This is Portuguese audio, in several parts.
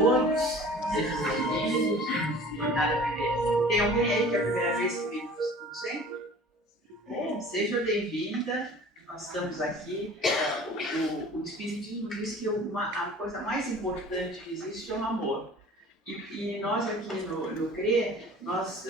todos, sejam bem-vindos. Tem alguém aí que é a primeira vez que vem no centro? Seja bem-vinda. Nós estamos aqui. O Espiritismo diz que a coisa mais importante que existe é o amor. E nós aqui no CRE, nós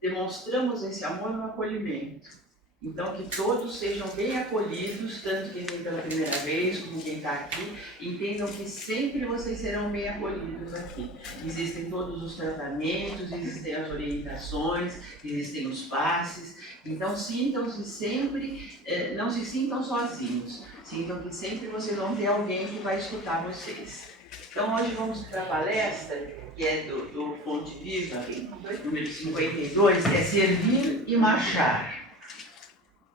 demonstramos esse amor no acolhimento. Então, que todos sejam bem acolhidos, tanto quem vem pela primeira vez, como quem está aqui, entendam que sempre vocês serão bem acolhidos aqui. Existem todos os tratamentos, existem as orientações, existem os passes. Então, sintam-se sempre, não se sintam sozinhos. Sintam que sempre vocês vão ter alguém que vai escutar vocês. Então, hoje vamos para a palestra, que é do Fonte Viva, número 52, que é Servir e Marchar.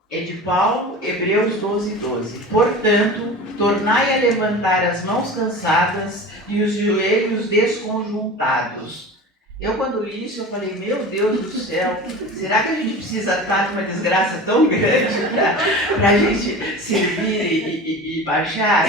É de Paulo, Hebreus 12:12. Portanto, tornai a levantar as mãos cansadas e os joelhos desconjuntados. Eu, quando li isso, eu falei, meu Deus do céu, será que a gente precisa estar numa desgraça tão grande para a gente servir e marchar?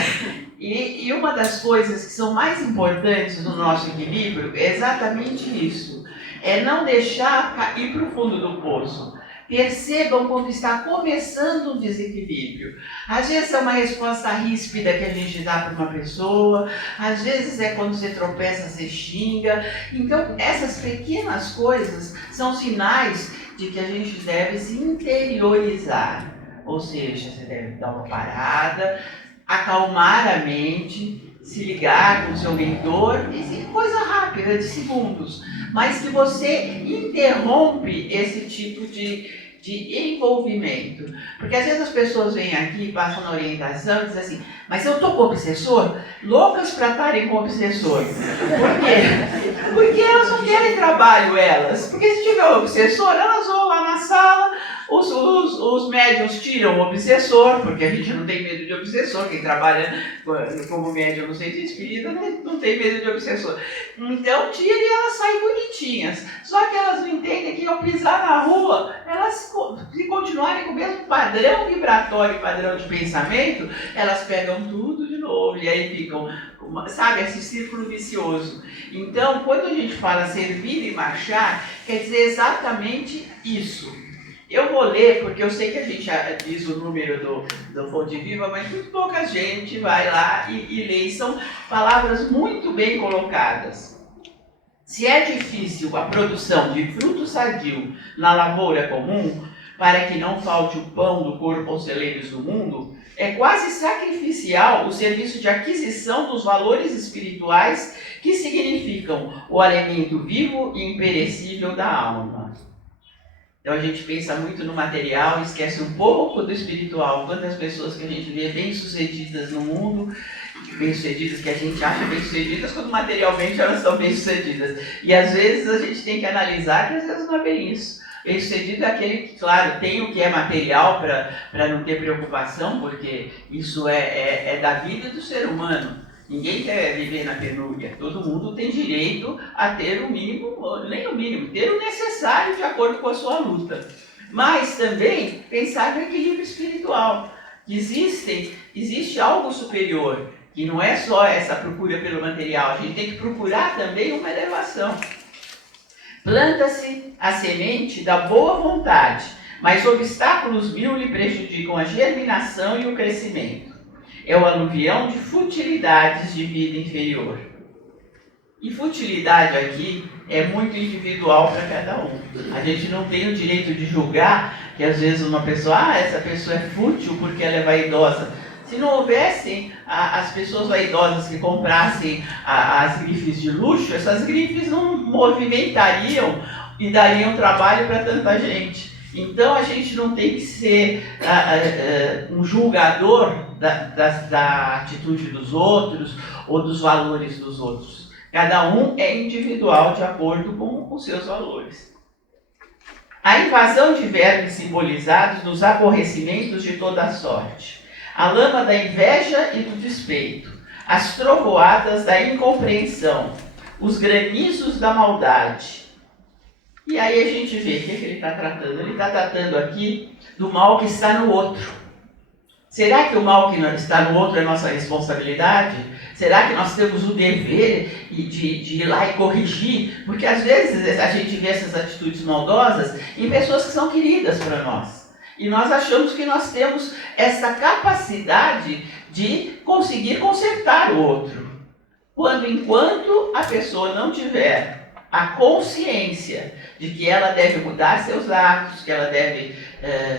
E uma das coisas que são mais importantes no nosso equilíbrio é exatamente isso. É não deixar ir para o fundo do poço. Percebam quando está começando um desequilíbrio. Às vezes é uma resposta ríspida que a gente dá para uma pessoa, às vezes é quando você tropeça, você xinga. Então, essas pequenas coisas são sinais de que a gente deve se interiorizar. Ou seja, você deve dar uma parada, acalmar a mente, se ligar com o seu mentor, coisa rápida, de segundos, mas que você interrompe esse tipo de envolvimento. Porque às vezes as pessoas vêm aqui, passam na orientação e dizem assim, mas eu estou com obsessor? Loucas para estarem com obsessor. Por quê? Porque elas não querem trabalho, elas. Porque se tiver obsessor, elas vão lá na sala, os médiuns tiram o obsessor, porque a gente não tem medo de obsessor, quem trabalha como médium no centro espírita não tem medo de obsessor. Então tira e elas saem bonitinhas. Só que elas não entendem que ao pisar na rua, elas, se continuarem com o mesmo padrão vibratório e padrão de pensamento, elas pegam tudo de novo e aí ficam, sabe, esse círculo vicioso. Então, quando a gente fala servir e marchar, quer dizer exatamente isso. Eu vou ler, porque eu sei que a gente já diz o número do Fonte Viva, mas muito pouca gente vai lá e lê. E são palavras muito bem colocadas. Se é difícil a produção de fruto sadio na lavoura comum, para que não falte o pão do corpo aos celeiros do mundo, é quase sacrificial o serviço de aquisição dos valores espirituais que significam o alimento vivo e imperecível da alma. Então a gente pensa muito no material e esquece um pouco do espiritual. Quantas pessoas que a gente vê bem-sucedidas no mundo, bem-sucedidas que a gente acha bem-sucedidas, quando materialmente elas são bem-sucedidas. E às vezes a gente tem que analisar que às vezes não é bem isso. Bem-sucedido é aquele que, claro, tem o que é material para não ter preocupação, porque isso é da vida do ser humano. Ninguém quer viver na penúria. Todo mundo tem direito a ter o mínimo, nem o mínimo, ter o necessário de acordo com a sua luta. Mas também pensar no equilíbrio espiritual. Existe algo superior, que não é só essa procura pelo material. A gente tem que procurar também uma elevação. Planta-se a semente da boa vontade, mas obstáculos mil lhe prejudicam a germinação e o crescimento. É o aluvião de futilidades de vida inferior. E futilidade aqui é muito individual para cada um. A gente não tem o direito de julgar que às vezes uma pessoa, essa pessoa é fútil porque ela é vaidosa. Se não houvessem as pessoas vaidosas que comprassem as grifes de luxo, essas grifes não movimentariam e dariam trabalho para tanta gente. Então a gente não tem que ser um julgador da atitude dos outros ou dos valores dos outros. Cada um é individual de acordo com os seus valores. A invasão de vermes simbolizados nos aborrecimentos de toda sorte. A lama da inveja e do despeito. As trovoadas da incompreensão. Os granizos da maldade. E aí a gente vê o que ele está tratando. Ele está tratando aqui do mal que está no outro. Será que o mal que está no outro é nossa responsabilidade? Será que nós temos o dever de ir lá e corrigir? Porque às vezes a gente vê essas atitudes maldosas em pessoas que são queridas para nós. E nós achamos que nós temos essa capacidade de conseguir consertar o outro. Enquanto a pessoa não tiver a consciência de que ela deve mudar seus atos, que ela deve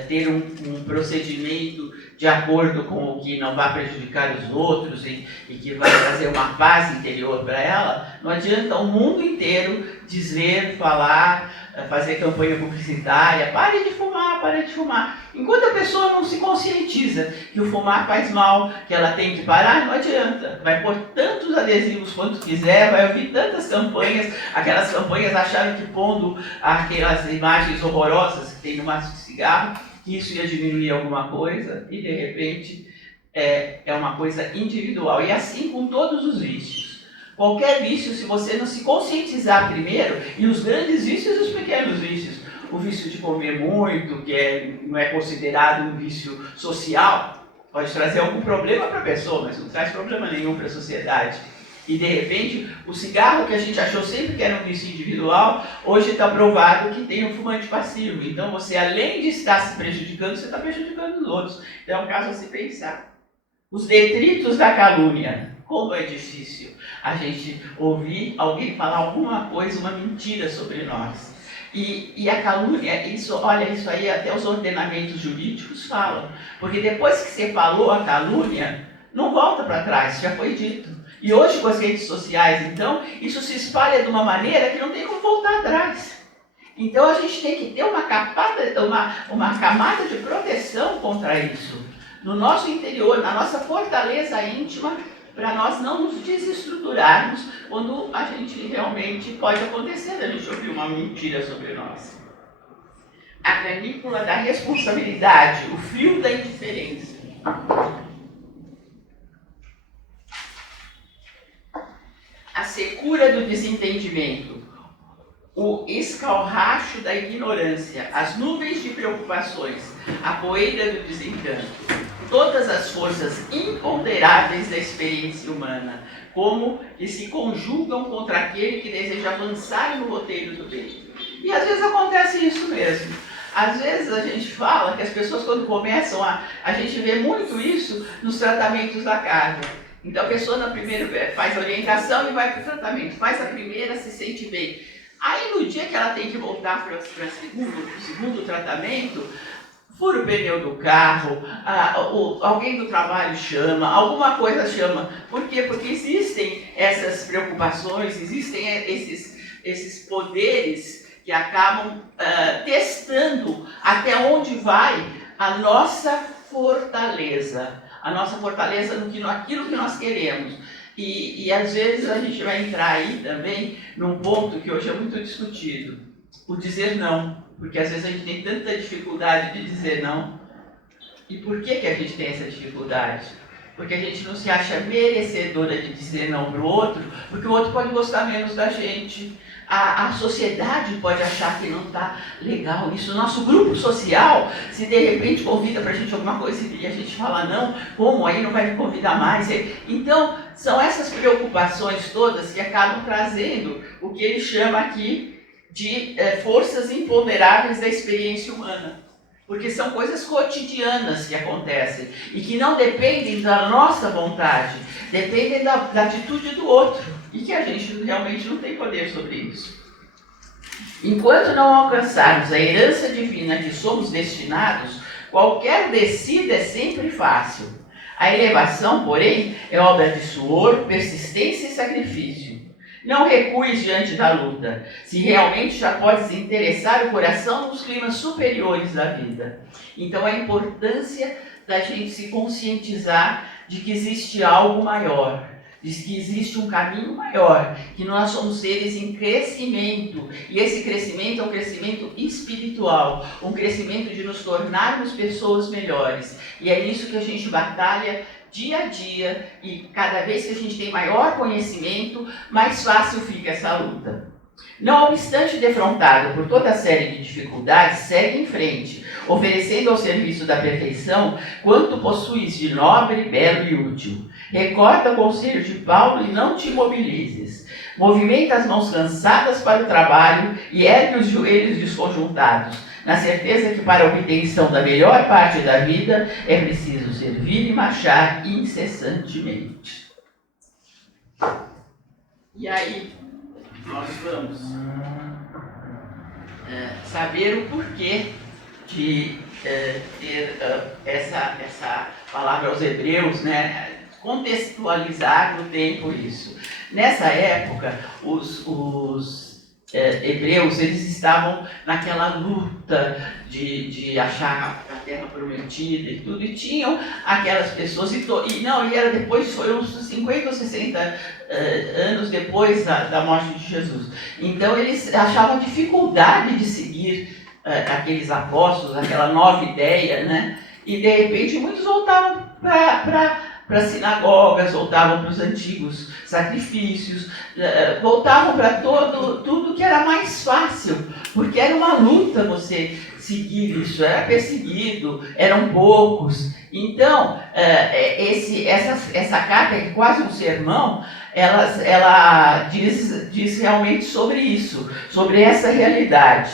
ter um procedimento de acordo com o que não vai prejudicar os outros e que vai trazer uma paz interior para ela, não adianta o mundo inteiro dizer, falar, fazer campanha publicitária, pare de fumar, pare de fumar. Enquanto a pessoa não se conscientiza que o fumar faz mal, que ela tem que parar, não adianta. Vai pôr tantos adesivos quanto quiser, vai ouvir tantas campanhas, aquelas campanhas acharam que pondo aquelas imagens horrorosas que tem no maço de cigarro, que isso ia diminuir alguma coisa, e de repente é uma coisa individual. E assim com todos os vícios. Qualquer vício, se você não se conscientizar primeiro, e os grandes vícios e os pequenos vícios, o vício de comer muito, que não é considerado um vício social, pode trazer algum problema para a pessoa, mas não traz problema nenhum para a sociedade. E de repente, o cigarro que a gente achou sempre que era um vício individual, hoje está provado que tem um fumante passivo. Então você, além de estar se prejudicando, você está prejudicando os outros. Então é um caso a se pensar. Os detritos da calúnia. Como é difícil a gente ouvir alguém falar alguma coisa, uma mentira sobre nós. E a calúnia, isso aí até os ordenamentos jurídicos falam. Porque depois que você falou a calúnia, não volta para trás, já foi dito. E hoje com as redes sociais, então, isso se espalha de uma maneira que não tem como voltar atrás. Então a gente tem que ter uma camada de proteção contra isso. No nosso interior, na nossa fortaleza íntima, para nós não nos desestruturarmos quando a gente realmente pode acontecer, a gente ouvir uma mentira sobre nós. A canícula da responsabilidade, o fio da indiferença. A secura do desentendimento, o escalracho da ignorância, as nuvens de preocupações, a poeira do desencanto. Todas as forças imponderáveis da experiência humana, como que se conjugam contra aquele que deseja avançar no roteiro do bem. E às vezes acontece isso mesmo. Às vezes a gente fala que as pessoas quando começam a gente vê muito isso nos tratamentos da carne. Então a pessoa na primeira faz a orientação e vai para o tratamento. Faz a primeira, se sente bem. Aí no dia que ela tem que voltar para o segundo tratamento, fura o pneu do carro, alguém do trabalho chama, alguma coisa chama. Por quê? Porque existem essas preocupações, existem esses poderes que acabam testando até onde vai a nossa fortaleza. A nossa fortaleza naquilo que nós queremos. E às vezes a gente vai entrar aí também num ponto que hoje é muito discutido. O dizer não. Porque às vezes a gente tem tanta dificuldade de dizer não. E por que a gente tem essa dificuldade? Porque a gente não se acha merecedora de dizer não para o outro, porque o outro pode gostar menos da gente. A sociedade pode achar que não está legal isso. O nosso grupo social, se de repente convida para a gente alguma coisa e a gente fala não, como aí não vai me convidar mais? Então, são essas preocupações todas que acabam trazendo o que ele chama aqui de forças imponderáveis da experiência humana. Porque são coisas cotidianas que acontecem e que não dependem da nossa vontade, dependem da atitude do outro e que a gente realmente não tem poder sobre isso. Enquanto não alcançarmos a herança divina a que somos destinados, qualquer descida é sempre fácil. A elevação, porém, é obra de suor, persistência e sacrifício. Não recues diante da luta, se realmente já podes interessar o coração nos climas superiores da vida. Então a importância da gente se conscientizar de que existe algo maior, de que existe um caminho maior, que nós somos seres em crescimento, e esse crescimento é um crescimento espiritual, um crescimento de nos tornarmos pessoas melhores. E é isso que a gente batalha dia a dia, e cada vez que a gente tem maior conhecimento, mais fácil fica essa luta. Não obstante defrontado por toda a série de dificuldades, segue em frente, oferecendo ao serviço da perfeição quanto possuis de nobre, belo e útil. Recorda o conselho de Paulo e não te imobilizes. Movimenta as mãos cansadas para o trabalho e ergue os joelhos desconjuntados, na certeza que para a obtenção da melhor parte da vida é preciso servir e marchar incessantemente. E aí, nós vamos saber o porquê de ter essa palavra aos Hebreus, né? Contextualizar no tempo isso. Nessa época, os hebreus, eles estavam naquela luta de achar a terra prometida e tudo, e tinham aquelas pessoas, era depois, foi uns 50 ou 60 anos depois da morte de Jesus. Então eles achavam dificuldade de seguir aqueles apóstolos, aquela nova ideia, né? E de repente muitos voltavam para as sinagogas, voltavam para os antigos sacrifícios, voltavam para tudo que era mais fácil, porque era uma luta você seguir isso, era perseguido, eram poucos. Então, essa carta, que é quase um sermão, ela diz realmente sobre isso, sobre essa realidade.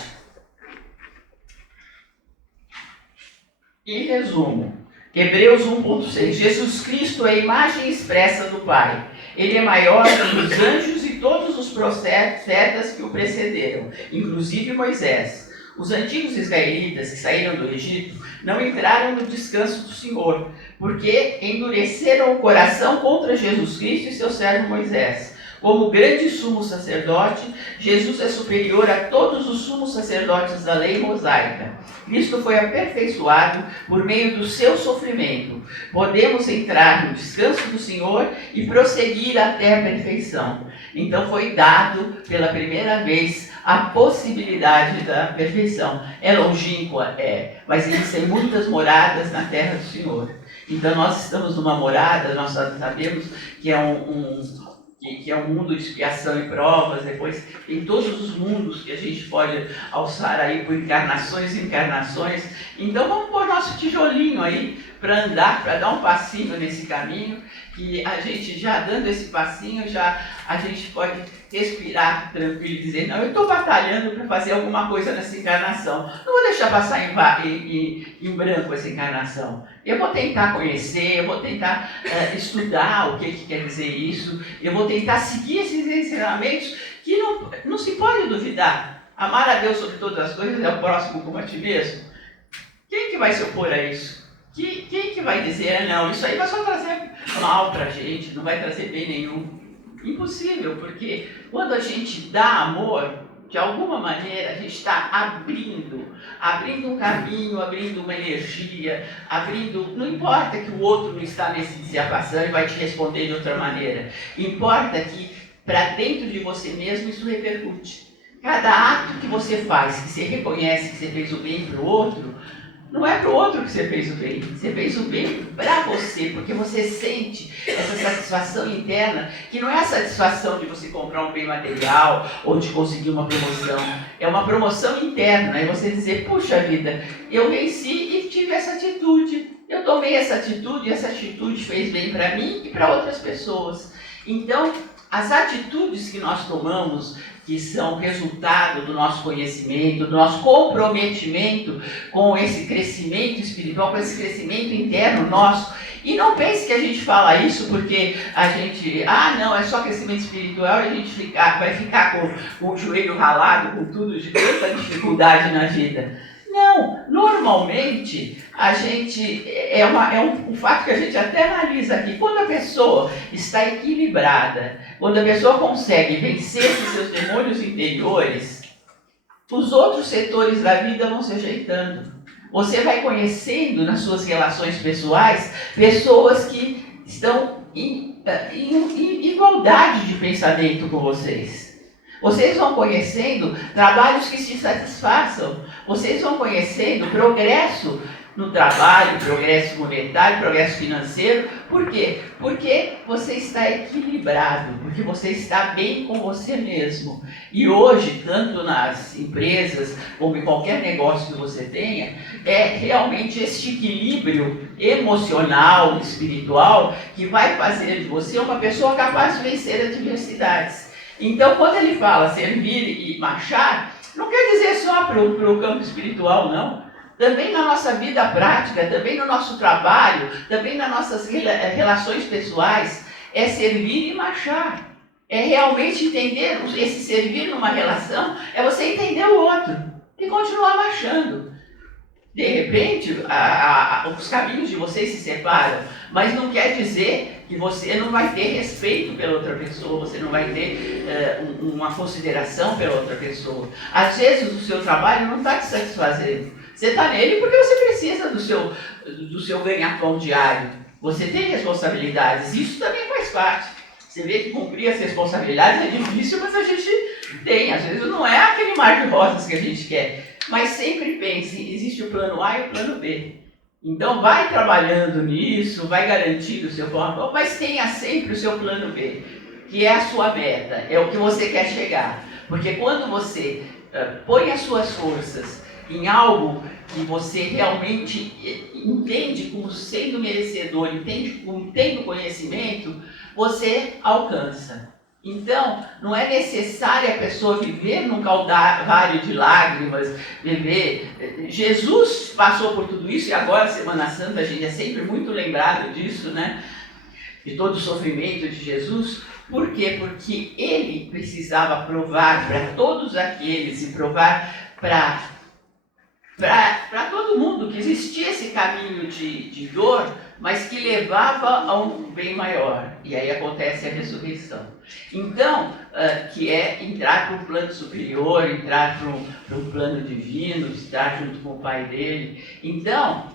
Em resumo, Hebreus 1.6, Jesus Cristo é a imagem expressa do Pai. Ele é maior que os anjos e todos os profetas que o precederam, inclusive Moisés. Os antigos israelitas que saíram do Egito não entraram no descanso do Senhor, porque endureceram o coração contra Jesus Cristo e seu servo Moisés. Como grande sumo sacerdote, Jesus é superior a todos os sumos sacerdotes da lei mosaica. Cristo foi aperfeiçoado por meio do seu sofrimento. Podemos entrar no descanso do Senhor e prosseguir até a perfeição. Então foi dado pela primeira vez a possibilidade da perfeição. É longínqua? É, mas existem muitas moradas na terra do Senhor. Então nós estamos numa morada, nós sabemos que é um mundo de expiação e provas. Depois tem todos os mundos que a gente pode alçar aí por encarnações e encarnações. Então vamos pôr nosso tijolinho aí para andar, para dar um passinho nesse caminho, que a gente já dando esse passinho, a gente pode respirar tranquilo e dizer, não, eu estou batalhando para fazer alguma coisa nessa encarnação. Não vou deixar passar em branco essa encarnação. Eu vou tentar conhecer, eu vou tentar estudar o que quer dizer isso, eu vou tentar seguir esses ensinamentos que não se pode duvidar. Amar a Deus sobre todas as coisas é o próximo como a ti mesmo. Quem que vai se opor a isso? Quem que vai dizer, não, isso aí vai só trazer mal para a gente, não vai trazer bem nenhum? Impossível, porque quando a gente dá amor, de alguma maneira a gente está abrindo um caminho, abrindo uma energia, não importa que o outro não está nesse desapassando e vai te responder de outra maneira, importa que para dentro de você mesmo isso repercute. Cada ato que você faz, que você reconhece que você fez o bem para o outro, não é para o outro que você fez o bem, você fez o bem para você, porque você sente essa satisfação interna, que não é a satisfação de você comprar um bem material ou de conseguir uma promoção, é uma promoção interna, é você dizer, puxa vida, eu venci e tive essa atitude, eu tomei essa atitude e essa atitude fez bem para mim e para outras pessoas. Então, as atitudes que nós tomamos, que são resultado do nosso conhecimento, do nosso comprometimento com esse crescimento espiritual, com esse crescimento interno nosso. E não pense que a gente fala isso porque a gente, não, é só crescimento espiritual e a gente vai ficar com o joelho ralado, com tudo, de tanta dificuldade na vida. Não, normalmente a gente, um fato que a gente até analisa aqui, quando a pessoa está equilibrada, quando a pessoa consegue vencer esses seus demônios interiores, os outros setores da vida vão se ajeitando. Você vai conhecendo nas suas relações pessoais pessoas que estão em igualdade de pensamento com vocês. Vocês vão conhecendo trabalhos que se satisfaçam. Vocês vão conhecendo progresso no trabalho, progresso monetário, progresso financeiro. Por quê? Porque você está equilibrado, porque você está bem com você mesmo. E hoje, tanto nas empresas como em qualquer negócio que você tenha, é realmente este equilíbrio emocional, espiritual, que vai fazer de você uma pessoa capaz de vencer as adversidades. Então, quando ele fala servir e marchar, não quer dizer só para o campo espiritual, não. Também na nossa vida prática, também no nosso trabalho, também nas nossas relações pessoais, é servir e marchar. É realmente entender, esse servir numa relação, é você entender o outro e continuar marchando. De repente, os caminhos de vocês se separam, mas não quer dizer que você não vai ter respeito pela outra pessoa, você não vai ter uma consideração pela outra pessoa. Às vezes o seu trabalho não está te satisfazendo. Você está nele porque você precisa do seu ganha-pão diário. Você tem responsabilidades, isso também faz parte. Você vê que cumprir as responsabilidades é difícil, mas a gente tem. Às vezes não é aquele mar de rosas que a gente quer. Mas sempre pense, existe o plano A e o plano B. Então vai trabalhando nisso, vai garantindo o seu plano A, mas tenha sempre o seu plano B, que é a sua meta, é o que você quer chegar. Porque quando você põe as suas forças em algo que você realmente entende como sendo merecedor, entende como tendo conhecimento, você alcança. Então, não é necessário a pessoa viver num calvário de lágrimas, viver. Jesus passou por tudo isso, e agora, Semana Santa, a gente é sempre muito lembrado disso, né? De todo o sofrimento de Jesus. Por quê? Porque ele precisava provar para todos aqueles e provar para todo mundo que existia esse caminho de dor, mas que levava a um bem maior. E aí acontece a ressurreição. Então, que é entrar para um plano superior, entrar para um plano divino, estar junto com o Pai dele. Então,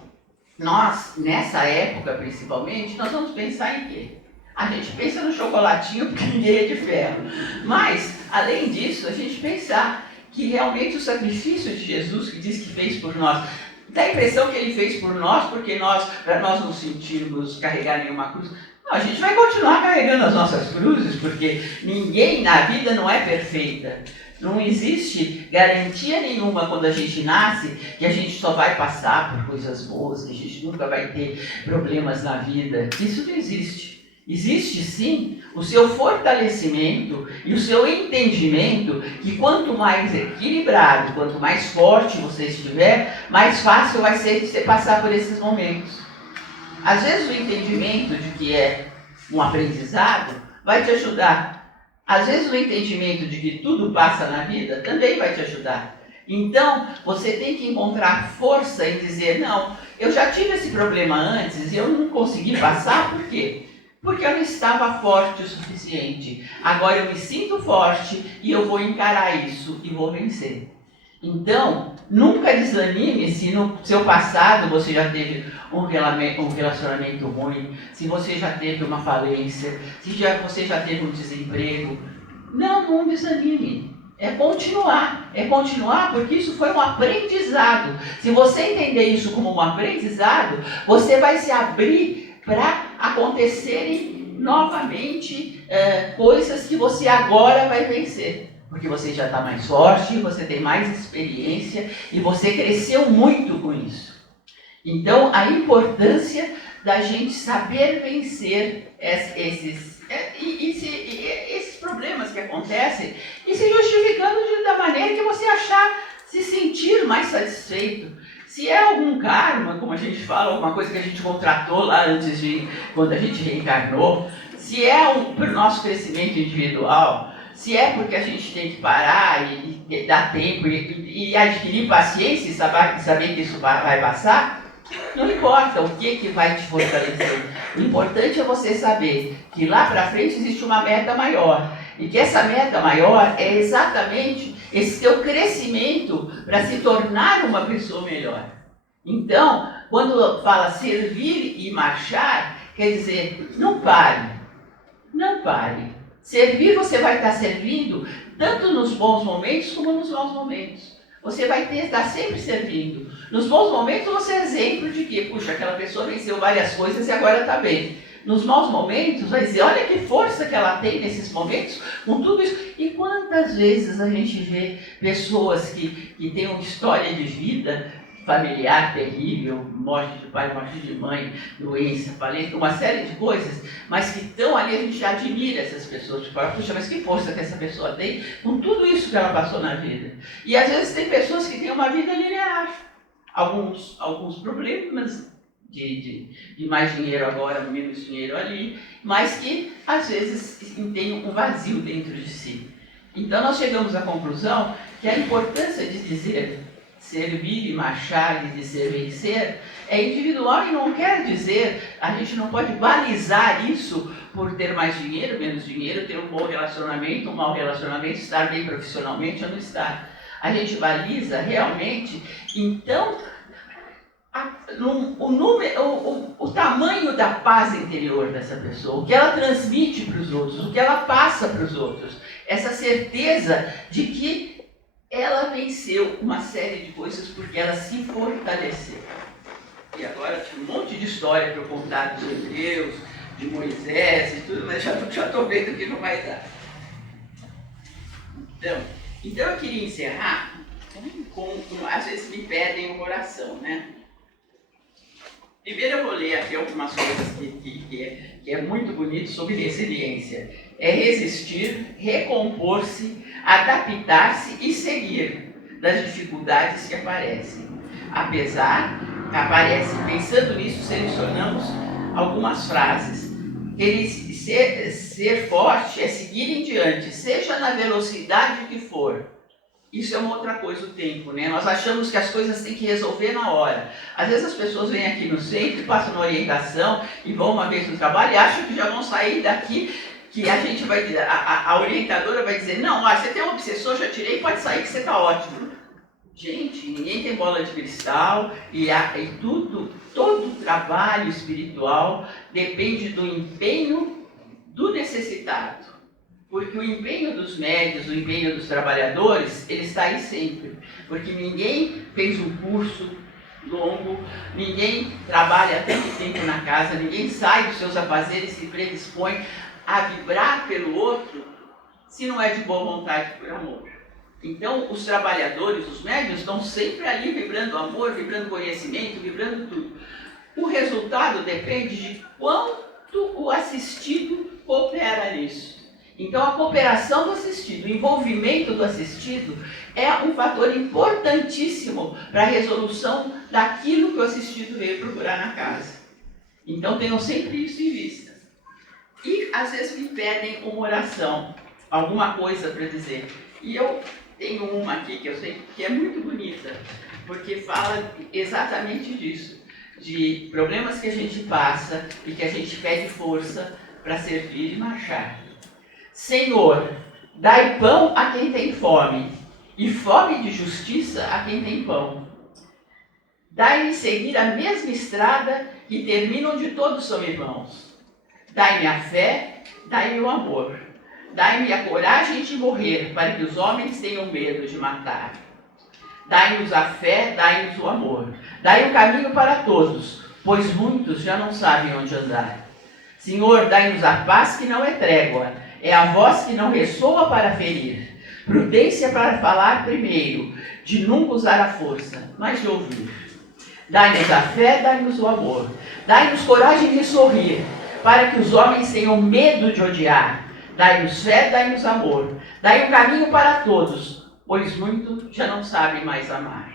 nós, nessa época principalmente, nós vamos pensar em quê? A gente pensa no chocolatinho porque ninguém é de ferro. Mas, além disso, a gente pensar que realmente o sacrifício de Jesus, que diz que fez por nós, dá a impressão que ele fez por nós, porque para nós não sentirmos carregar nenhuma cruz. Não, a gente vai continuar carregando as nossas cruzes, porque ninguém na vida não é perfeita. Não existe garantia nenhuma quando a gente nasce que a gente só vai passar por coisas boas, que a gente nunca vai ter problemas na vida. Isso não existe. Existe sim o seu fortalecimento e o seu entendimento que quanto mais equilibrado, quanto mais forte você estiver, mais fácil vai ser de você passar por esses momentos. Às vezes o entendimento de que é um aprendizado vai te ajudar. Às vezes o entendimento de que tudo passa na vida também vai te ajudar. Então, você tem que encontrar força em dizer, não, eu já tive esse problema antes e eu não consegui passar, por quê? Porque eu não estava forte o suficiente. Agora eu me sinto forte e eu vou encarar isso e vou vencer. Então, nunca desanime se no seu passado você já teve um relacionamento ruim, se você já teve uma falência, se você já teve um desemprego. Não desanime. É continuar porque isso foi um aprendizado. Se você entender isso como um aprendizado, você vai se abrir para acontecerem novamente coisas que você agora vai vencer. Porque você já está mais forte, você tem mais experiência e você cresceu muito com isso. Então, a importância da gente saber vencer esses problemas que acontecem e se justificando da maneira que você achar se sentir mais satisfeito. Se é algum karma, como a gente fala, alguma coisa que a gente contratou lá antes quando a gente reencarnou, se é para o nosso crescimento individual, se é porque a gente tem que parar e dar tempo e adquirir paciência e saber que isso vai passar, não importa o que vai te fortalecer. O importante é você saber que lá para frente existe uma meta maior. E que essa meta maior é exatamente esse teu crescimento para se tornar uma pessoa melhor. Então, quando fala servir e marchar, quer dizer, não pare. Não pare. Servir, você vai estar servindo tanto nos bons momentos como nos maus momentos. Você vai estar sempre servindo. Nos bons momentos você é exemplo de que, puxa, aquela pessoa venceu várias coisas e agora está bem. Nos maus momentos, vai dizer, olha que força que ela tem nesses momentos, com tudo isso. E quantas vezes a gente vê pessoas que têm uma história de vida familiar terrível, morte de pai, morte de mãe, doença, falência, uma série de coisas, mas que estão ali, a gente admira essas pessoas, de fala, puxa, mas que força que essa pessoa tem com tudo isso que ela passou na vida. E às vezes tem pessoas que têm uma vida linear, alguns problemas de mais dinheiro agora, menos dinheiro ali, mas que às vezes têm um vazio dentro de si. Então nós chegamos à conclusão que a importância de dizer servir e marchar e dizer vencer é individual e não quer dizer, a gente não pode balizar isso por ter mais dinheiro, menos dinheiro, ter um bom relacionamento, um mau relacionamento, estar bem profissionalmente ou não estar. A gente baliza realmente, então, o tamanho da paz interior dessa pessoa, o que ela transmite para os outros, o que ela passa para os outros, essa certeza de que ela venceu uma série de coisas porque ela se fortaleceu. E agora tinha um monte de história para eu contar dos hebreus, de Moisés e tudo, mas já estou vendo que não vai dar. Então eu queria encerrar às vezes me pedem uma oração, né? Primeiro eu vou ler aqui algumas coisas que é muito bonito sobre resiliência. É resistir, recompor-se, adaptar-se e seguir das dificuldades que aparecem. Pensando nisso, selecionamos algumas frases. Ser forte é seguir em diante, seja na velocidade que for. Isso é uma outra coisa, o tempo, né? Nós achamos que as coisas têm que resolver na hora. Às vezes as pessoas vêm aqui no centro, passam na orientação e vão uma vez no trabalho e acham que já vão sair daqui, que a gente vai dizer, a orientadora vai dizer, não, você tem um obsessor, já tirei, pode sair que você está ótimo. Gente, ninguém tem bola de cristal e todo trabalho espiritual depende do empenho do necessitado. Porque o empenho dos médios, o empenho dos trabalhadores, ele está aí sempre. Porque ninguém fez um curso longo, ninguém trabalha tanto tempo na casa, ninguém sai dos seus afazeres e se predispõe a vibrar pelo outro, se não é de boa vontade, por amor. Então, os trabalhadores, os médios, estão sempre ali vibrando amor, vibrando conhecimento, vibrando tudo. O resultado depende de quanto o assistido coopera nisso. Então, a cooperação do assistido, o envolvimento do assistido é um fator importantíssimo para a resolução daquilo que o assistido veio procurar na casa. Então, tenham sempre isso em vista. E, às vezes, me pedem uma oração, alguma coisa para dizer. E eu tenho uma aqui que eu sei que é muito bonita, porque fala exatamente disso, de problemas que a gente passa e que a gente pede força para servir e marchar. Senhor, dai pão a quem tem fome, e fome de justiça a quem tem pão. Dai-me seguir a mesma estrada que termina onde todos são irmãos. Dai-me a fé, dai-me o amor. Dai-me a coragem de morrer, para que os homens tenham medo de matar. Dai-nos a fé, dai-nos o amor. Dai o caminho para todos, pois muitos já não sabem onde andar. Senhor, dai-nos a paz que não é trégua, é a voz que não ressoa para ferir. Prudência para falar primeiro, de nunca usar a força, mas de ouvir. Dai-nos a fé, dai-nos o amor. Dai-nos coragem de sorrir, para que os homens tenham medo de odiar. Dai-nos fé, dai-nos amor. Dai o caminho para todos, pois muitos já não sabem mais amar.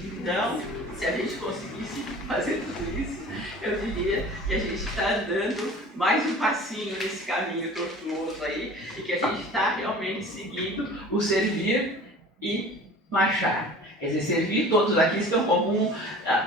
Então, se a gente conseguisse fazer tudo isso, eu diria que a gente está andando mais um passinho nesse caminho tortuoso aí e que a gente está realmente seguindo o servir e marchar. Quer dizer, servir, todos aqui estão com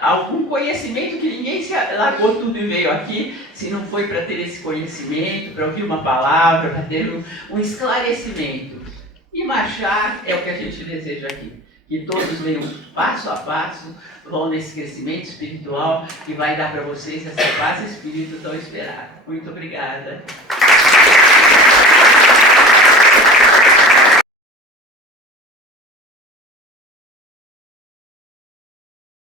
algum conhecimento que ninguém se largou tudo e veio aqui, se não foi para ter esse conhecimento, para ouvir uma palavra, para ter um esclarecimento. E marchar é o que a gente deseja aqui. Que todos venham passo a passo, vão nesse crescimento espiritual que vai dar para vocês essa paz e espírito tão esperada. Muito obrigada.